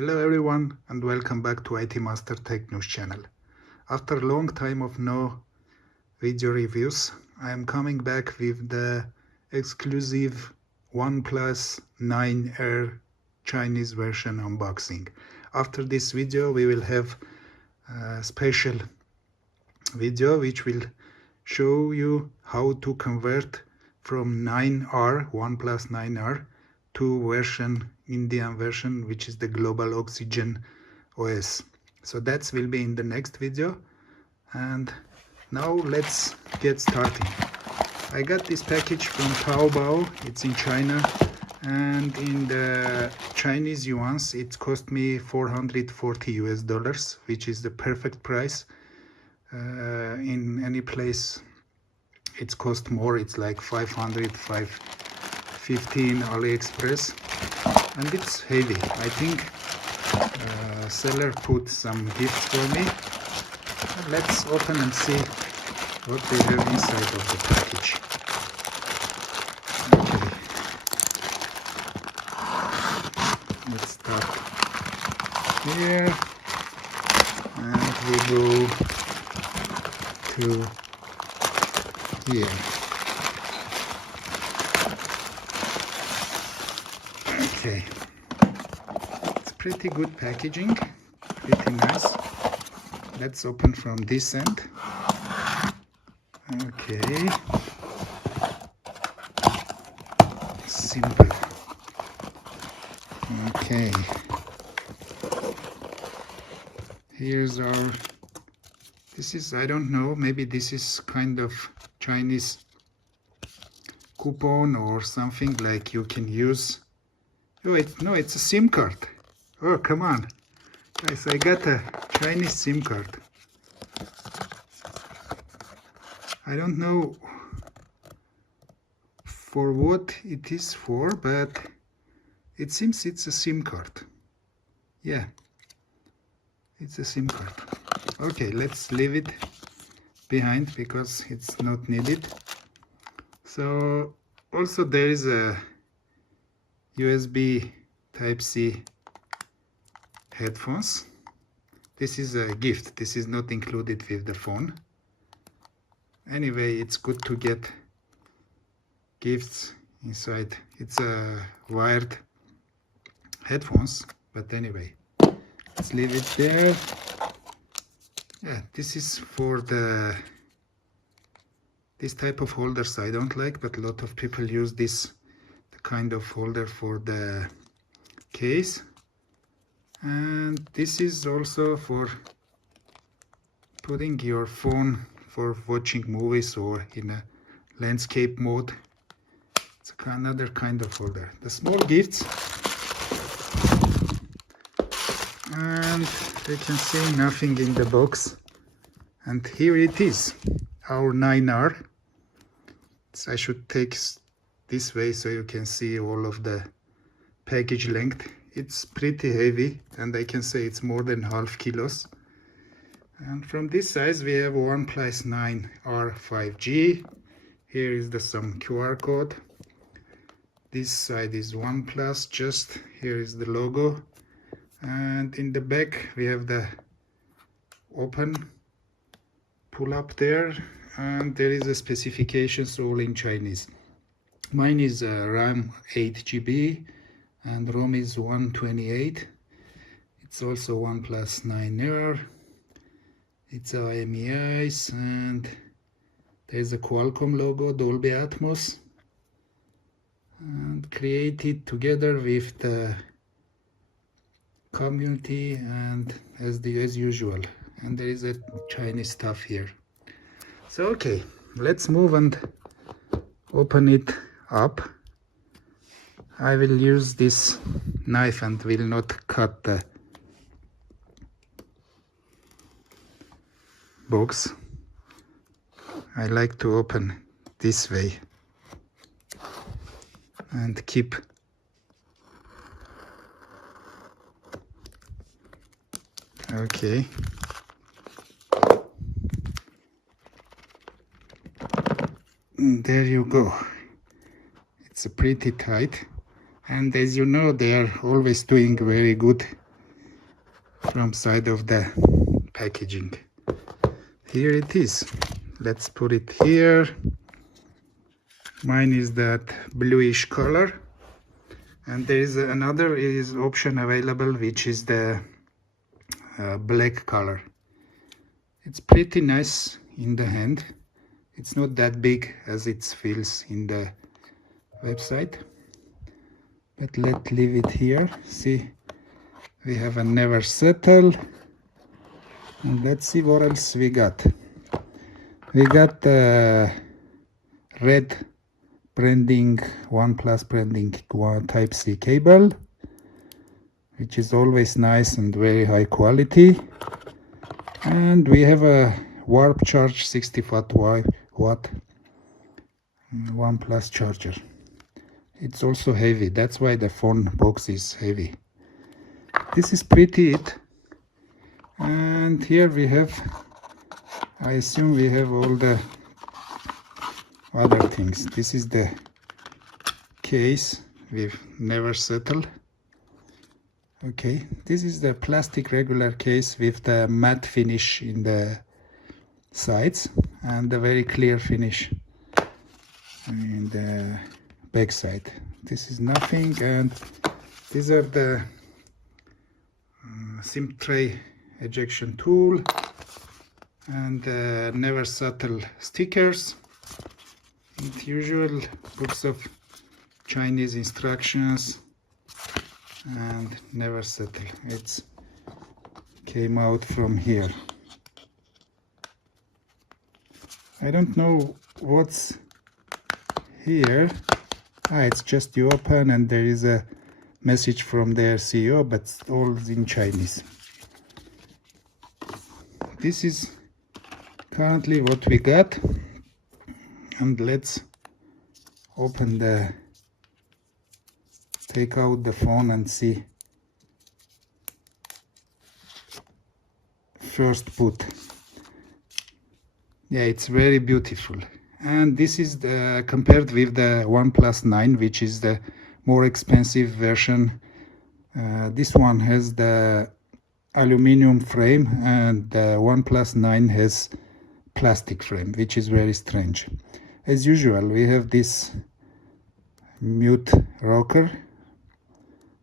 Hello everyone and welcome back to ITMASTER-TECHNEWS channel. After a long time of no video reviews, I am coming back with the exclusive OnePlus 9R Chinese version unboxing. After this video we will have a special video which will show you how to convert from 9R, OnePlus 9R to Indian version, which is the Global Oxygen OS. So that will be in the next video. And now let's get started. I got this package from Taobao. It's in China, and in the Chinese yuans it cost me $440, which is the perfect price. In any place it's cost more, it's like 500, 515 AliExpress, and it's heavy. I think seller put some gifts for me. Let's open and see what they have inside of the package. Okay, let's start here and we go to here. Okay, it's pretty good packaging, pretty nice. Let's open from this end. Okay, simple. Okay, here's our, this is, I don't know, maybe this is kind of Chinese coupon or something, like you can use. Oh, no, it's a SIM card. Oh, come on. Guys, I got a Chinese SIM card. I don't know for what it is for, but it seems it's a SIM card. Yeah, it's a SIM card. Okay, let's leave it behind because it's not needed. So also there is a USB Type-C headphones. This is a gift. This is not included with the phone. Anyway, it's good to get gifts inside. It's a wired headphones, but anyway, let's leave it there. Yeah, this is for this type of holders I don't like, but a lot of people use this kind of holder for the case. And this is also for putting your phone for watching movies or in a landscape mode. It's another kind of holder. The small gifts, and you can see nothing in the box. And here it is, our 9R. So I should take this way so you can see all of the package length. It's pretty heavy, and I can say it's more than half kilos. And from this size we have OnePlus 9R 5G. Here is some QR code. This side is OnePlus, just here is the logo. And in the back we have the open, pull up there, and there is a specifications all in Chinese. Mine is RAM 8 GB and ROM is 128. It's also OnePlus 9R. It's IMEIs, and there's a Qualcomm logo, Dolby Atmos, and created together with the community and as usual. And there is a Chinese stuff here. So okay, let's move and open it up. I will use this knife and will not cut the box. I like to open this way and keep okay. There you go. It's pretty tight, and as you know, they are always doing very good from side of the packaging. Here it is. Let's put it here. Mine is that bluish color, and there is another option available, which is the black color. It's pretty nice in the hand. It's not that big as it feels in the website, but let's leave it here. See, we have a never settle, and let's see what else we got. We got red branding, OnePlus branding Type-C cable, which is always nice and very high quality. And we have a warp charge 60 watt OnePlus charger. It's also heavy, that's why the phone box is heavy. This is pretty it. And here we have, I assume we have all the other things. This is the case with never settle. Okay, this is the plastic regular case with the matte finish in the sides and the very clear finish in the back side. This is nothing, and these are the SIM tray ejection tool and never settle stickers and usual books of Chinese instructions and never settle. It's came out from here. I don't know what's here. It's just you open and there is a message from their CEO, but it's all in Chinese. This is currently what we got, and let's open the take out the phone and see first boot. Yeah, it's very beautiful, and this is the compared with the OnePlus 9, which is the more expensive version. This one has the aluminum frame and the OnePlus 9 has plastic frame, which is very strange. As usual, we have this mute rocker,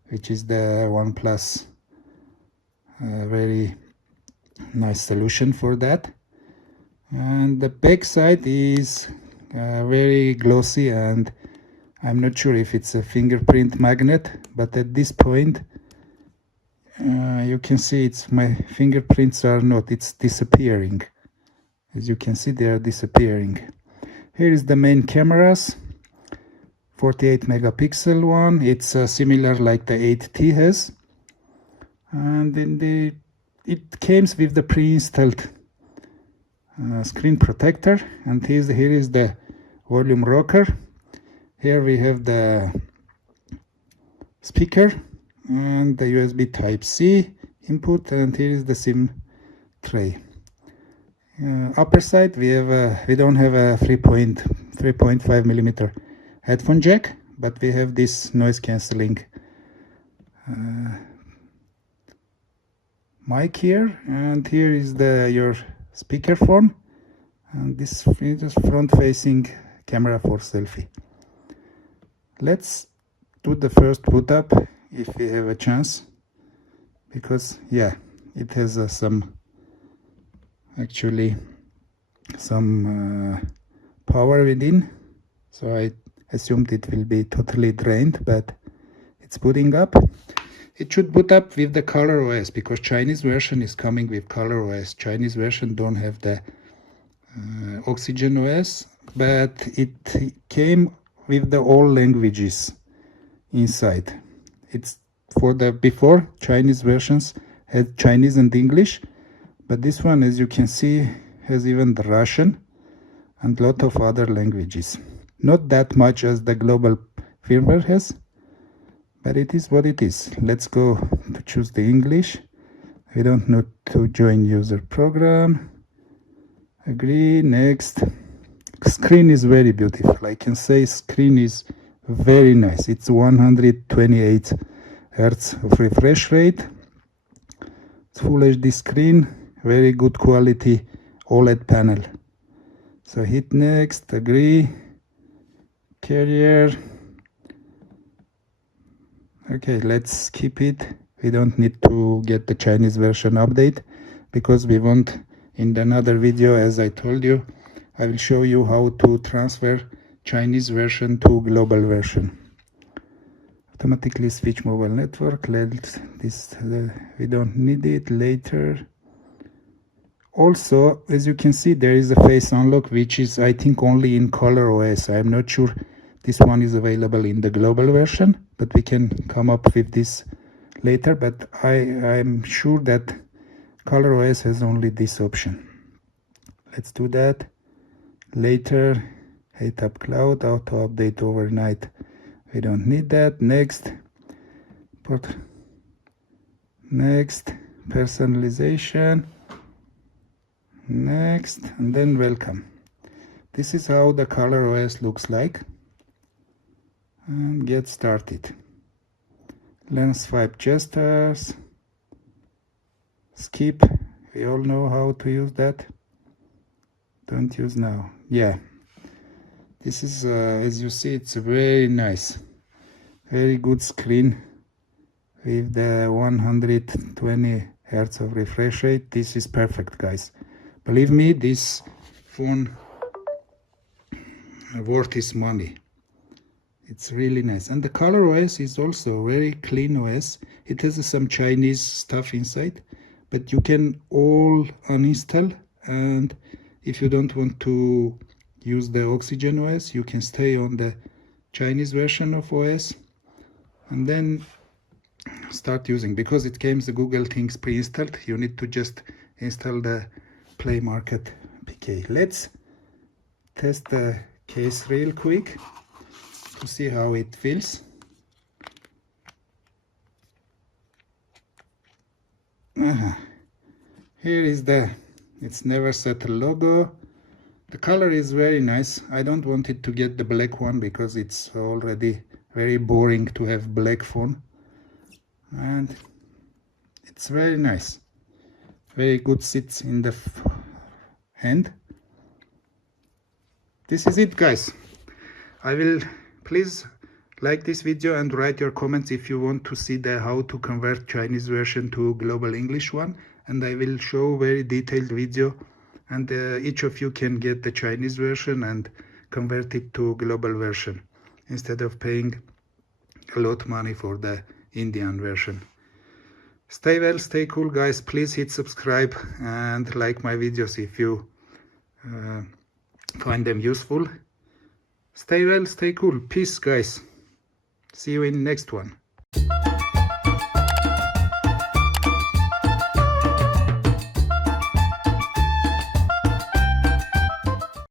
which is the OnePlus very nice solution for that. And the back side is very glossy, and I'm not sure if it's a fingerprint magnet, but at this point you can see it's my fingerprints are not, it's disappearing. As you can see, they are disappearing. Here is the main cameras. 48 megapixel one, it's similar like the 8T has, and then it comes with the pre-installed screen protector, and here is the volume rocker. Here we have the speaker and the USB Type-C input, and here is the SIM tray. Upper side we don't have a 3.5 millimeter headphone jack, but we have this noise cancelling mic here, and here is your speakerphone, and this is front facing camera for selfie. Let's do the first boot up if we have a chance, because yeah, it has some power within, so I assumed it will be totally drained, but it's booting up. It should boot up with the Color OS, because Chinese version is coming with Color OS. Chinese version don't have the Oxygen OS, but it came with the all languages inside. It's for the before Chinese versions had Chinese and English, but this one, as you can see, has even the Russian and lot of other languages. Not that much as the global firmware has, but it is what it is. Let's go to choose the English. We don't need to join user program. Agree, next. Screen is very beautiful. I can say screen is very nice. It's 128 Hertz of refresh rate. It's Full HD screen, very good quality OLED panel. So hit next, agree, carrier. Okay, let's skip it. We don't need to get the Chinese version update because we want in another video, as I told you, I will show you how to transfer Chinese version to global version. Automatically switch mobile network. Let's we don't need it later. Also, as you can see, there is a face unlock, which is I think only in ColorOS. I'm not sure this one is available in the global version, but we can come up with this later. But I'm sure that ColorOS has only this option. Let's do that later. Heat up cloud, auto update overnight. We don't need that. Next, next, personalization. Next, and then welcome. This is how the ColorOS looks like. And get started. Lens swipe gestures. Skip. We all know how to use that. Don't use now. Yeah. This is, as you see, it's very nice. Very good screen with the 120 Hz of refresh rate. This is perfect, guys. Believe me, this phone worth its money. It's really nice. And the ColorOS is also very clean OS. It has some Chinese stuff inside, but you can all uninstall. And if you don't want to use the Oxygen OS, you can stay on the Chinese version of OS and then start using, because it comes the Google Things pre-installed. You need to just install the Play Market PK. Let's test the case real quick to see how it feels. Here is the It's Never Settle logo. The color is very nice. I don't want it to get the black one because it's already very boring to have black phone. And it's very nice. Very good sits in the hand. This is it, guys. Please like this video and write your comments if you want to see the how to convert Chinese version to global English one, and I will show very detailed video, and each of you can get the Chinese version and convert it to global version instead of paying a lot of money for the Indian version. Stay well, stay cool, guys. Please hit subscribe and like my videos if you find them useful. Stay well, stay cool. Peace, guys. See you in next one.